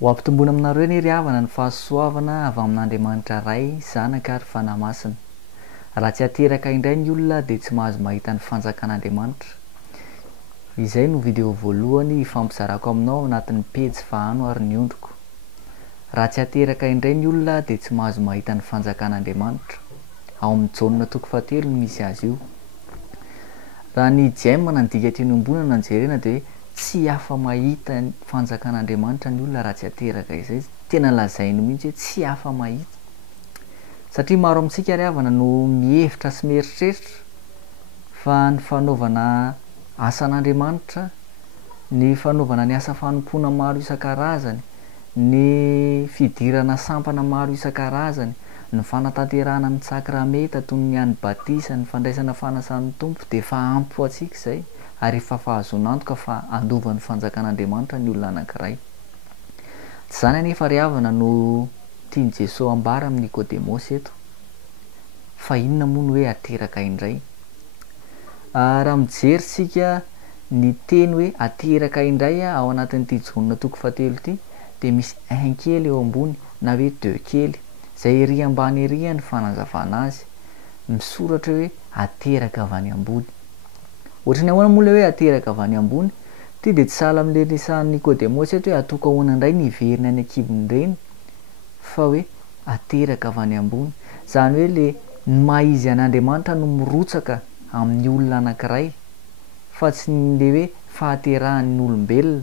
ho ampitombona aminareo ny ry havana ny fahasoavana avy amin'Andriamanitra ray zanaka ary fanahy masina. Raha tsy ateraka indray ny olona dia tsy mahazo mahita ny fanjakan'Andriamanitra. Izay no video voalohany hifampizarako aminao anatin'ny pejy fahano ary ny ondriko. Raha tsy ateraka indray ny olona dia tsy mahazo mahita ny fanjakan'Andriamanitra. Ao amin'ny Jaonina 3 no misy azy io. Raha ny Jaime nandika teny ambony nanjerena dia tsy afa mahita fanjakan'Andriamanitra ny olona raha tsy ateraka izay. Tena lazainy mihitsy hoe tsy afa mahita. Satria maro amintsika ry havana no mihevitra sy mieritreritra fa ny fanaovana asan'Andriamanitra, ny fanaovana ny asa fanompoana maro isan-karazany, ny fidirana sampana maro isan-karazany, ny fanatanterahana ny sakramenta toy ny any batisa, ny fandraisana fanasan'ny tompo dia efa ampy ho antsika izay ary efa fahazona antoka fa andovan'ny fanjakan'Andriamanitra ny olona anankiray. Tsy izany anefa ry havana no tiany Jesosy ambara amin'ny Nikodemosy eto. Fa inona moa no hoe ateraka indray? Raha mijery sika ny teny hoe ateraka indray ao anatin'ity Jaonina 3 ity dia misy un kely eo ambony na hoe deux kely izay ery ambany ery ny fanazavana azy. Misoratra hoe ateraka avy any ambony. Ohatrany ahoana moa ilay hoe ateraka avy any ambony? Ity dia tsy sahala amin'ilay resahan'ny Nikodemosy eto hoe atoka ahoana indray niverina any an-kibony ireny, fa hoe ateraka avy any ambony. Izany hoe ilay ny maha-izy an'Andriamanitra no mirotsaka amin'ny olona anankiray, fa tsy ilay hoe fahaterahan'ny olombelona.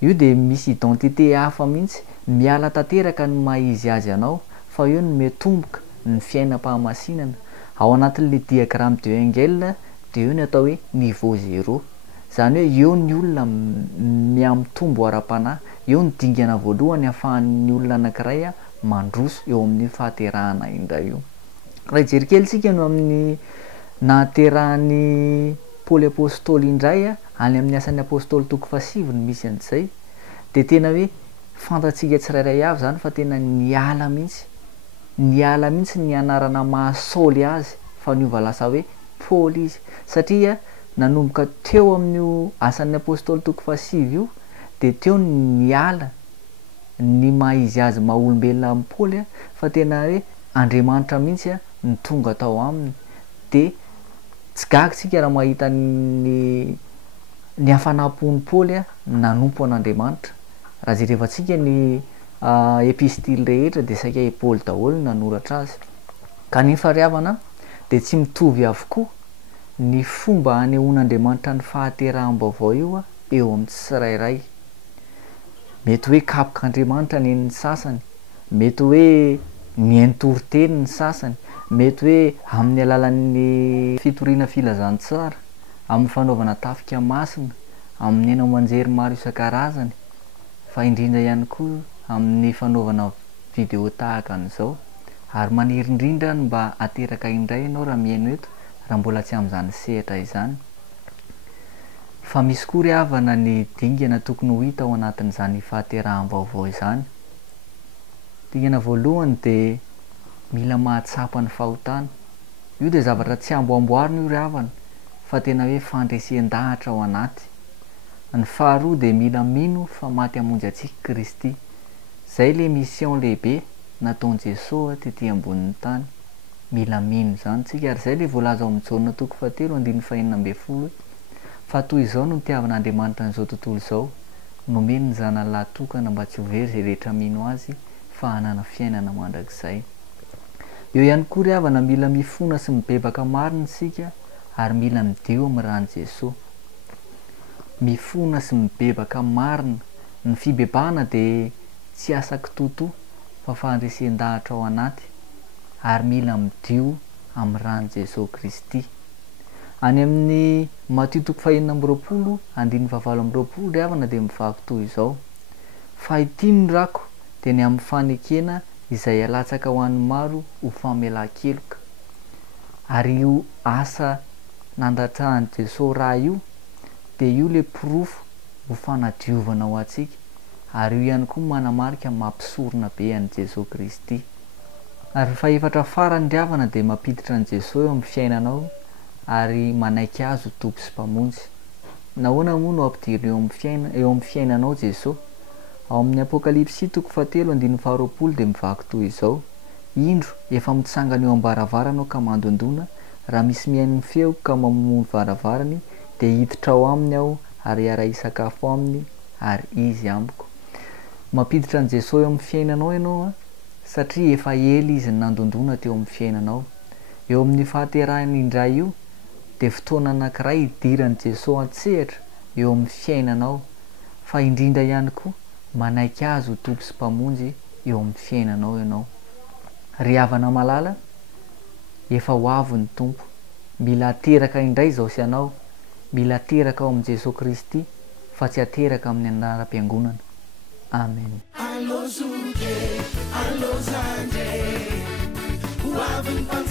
Io dia misy identité hafa mihitsy, miala tanteraka ny maha-izy azy anao, fa eo no mitomboka ny fiainam-pahamasinana. Ao anatin'ilay diagramme de Engel dia eo ny atao hoe niveau 0. Izany hoe eo ny olona miamitombo ara-panahy, eo ny dingana voalohany ahafahan'ny olona anankiray mandroso eo amin'ny fahaterahana indray io. Raha hijery kely isika no amin'ny nahaterahan'ny Paoly apôstôly indray any amin'ny asan'ny apôstôly 7 no misy an'izay, dia tena hoe fantatsika tsirairay avy izany fa tena niala mihitsy ny anarana mahasôly azy fa niova lasa hoe Paoly izy, satria nanomboka teo amin'io asan'ny apôstôly 7 io dia teo niala ny maha-izy azy maha-olombelona amin'ny Paoly fa tena hoe Andriamanitra mihitsy ny tonga tao aminy. Dia tsy gaga tsika raha mahita ny hafanam-pon'ny Paoly nanompo an'Andriamanitra. Raha jerevantsika ny epistily rehetra dia saika i Paoly daholo nanoratra azy. Kanefa ry havana dia tsy mitovy avokoa ny fomba hanehoan'Andriamanitra ny fahateraham-baovao io eo amin'ny tsirairay. Mety hoe kapok'Andriamanitra ny en'ny sasany, mety hoe mientoroteny ny sasany, mety hoe amin'ny alalan'ny fitoriana filazantsara, amin'ny fanaovana tafika masina, amin'ny haino aman-jery maro isan-karazany, fa indrindra ihany koa amin'ny fanaovana video tahaka an'izao. Ary maniry indrindra mba ateraka indray ianao raha mihaino eto, raha mbola tsy amin'izany sehatra izany. Fa misy koa ry havana ny dingana tokony ho hita ao anatin'izany fahateraham-baovao izany. Dingana voalohany dia mila mahatsapa ny fahotana. Io dia zavatra tsy amboamboarina io ry havana, fa tena hoe fandresen-dahatra ao anaty. Ny faharoa dia mila mino fa maty hamonjy antsika Kristy. Izay ilay mission lehibe nataon'i Jesosy tetỳ ambonin'ny tany. Mila mino izany tsika ary izay ilay voalaza ao amin'ny Jaonina 3:4 fa toy izao no nitiavan'Andriamanitra n'izao tontolo izao, nomeny ny zanany lahatokana mba tsy ho very izay rehetra mino azy fa hanana fiainana mandrakizay. Eo ihany koa ry havana mila mifona sy mibebaka marina isika ary mila midio amin'ny ran'i Jesosy. Mifona sy mibebaka marina. Ny fibebahana dia tsy asa kitoto fa fandresen-dahatra ao anaty ary mila midio amin'ny ran'i Jesosy Kristy. Any amin'ny Matthieu 5:20 ry havana dia mivaky toy izao: fahitiny ny rako dia ny amin'ny fanekena izay alatsaka ho an'ny maro ho famelan-keloka. Ary io asa nandatrahan'i Jesosy raha io dia io ilay pirofo ho fanadiovana ho antsika, ary io ihany koa manamarika mampisorona be an'i Jesosy Kristy. Ary faefatra farany ry havana dia mampiditra an'i Jesosy eo amin'ny fiainanao ary manaiky azy ho tompy sy mpamonjy. Nahoana moa no ampidirina eo amin'ny fiainanao Jesosy? ao amin'ny apokalipsy 7:20 dia mivaky toy izao: indro efa mitsangana eo am-baravarana ka mandondona, raha misy mihain'ny feo ka mamono varavarany dia hiditra ao aminy aho ary iara isakafo aminy ary izy amiko. Mampiditra an' Jesosy eo amin'ny fiainanao ianao a, satria efa ela izy nandondona teo amin'ny fiainanao. Eo amin'ny fahaterahany indray io dia fotoana anankiray hidiran'i Jesosy an-tsehatra eo amin'ny fiainanao, fa indrindra ihany koa manaiky azy ho tompo sy mpamonjy eo amin'ny fiainanao ianao. Ry havana malala, efa ho avy ny tompo. Mila ateraka indray izao sy ianao, mila ateraka ao amin'i Jesosy Kristy fa tsy ateraka amin'ny anaram-piangonana. Amen. Allo Zuge, allo Zande, ho avy ny